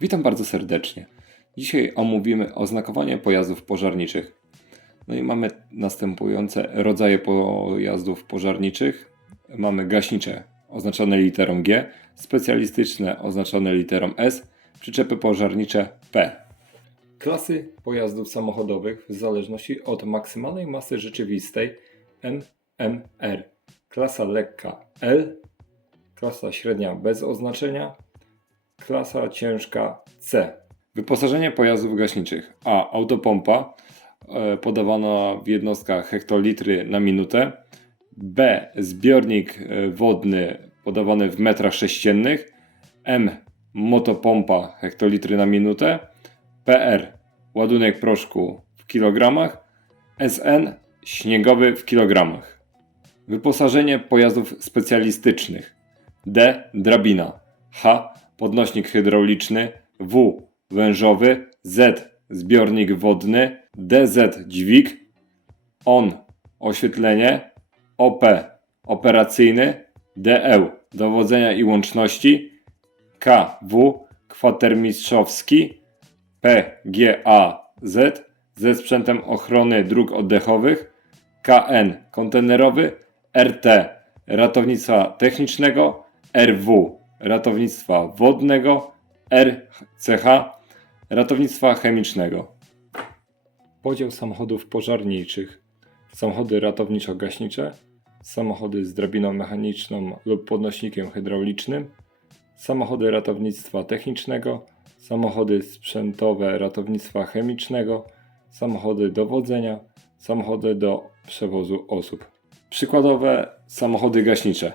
Witam bardzo serdecznie. Dzisiaj omówimy oznakowanie pojazdów pożarniczych. No i mamy następujące rodzaje pojazdów pożarniczych. Mamy gaśnicze oznaczone literą G, specjalistyczne oznaczone literą S, przyczepy pożarnicze P. Klasy pojazdów samochodowych w zależności od maksymalnej masy rzeczywistej MMR. Klasa lekka L, klasa średnia bez oznaczenia, klasa ciężka C. Wyposażenie pojazdów gaśniczych. A. Autopompa e, podawana w jednostkach hektolitry na minutę. B. Zbiornik e, wodny podawany w metrach sześciennych. M. Motopompa hektolitry na minutę. PR. Ładunek proszku w kilogramach. SN. Śniegowy w kilogramach. Wyposażenie pojazdów specjalistycznych. D. Drabina. H. Podnośnik hydrauliczny. W. Wężowy. Z. Zbiornik wodny. DZ. Dźwig. ON. Oświetlenie. OP. Operacyjny. DE. Dowodzenia i łączności. KW. Kwatermistrzowski. PGAZ. Ze sprzętem ochrony dróg oddechowych. KN. Kontenerowy. RT. Ratownictwa technicznego. RW. Ratownictwa wodnego. RCH. Ratownictwa chemicznego. Podział samochodów pożarniczych. Samochody ratowniczo-gaśnicze. Samochody z drabiną mechaniczną lub podnośnikiem hydraulicznym. Samochody ratownictwa technicznego. Samochody sprzętowe ratownictwa chemicznego. Samochody dowodzenia. Samochody do przewozu osób. Przykładowe samochody gaśnicze.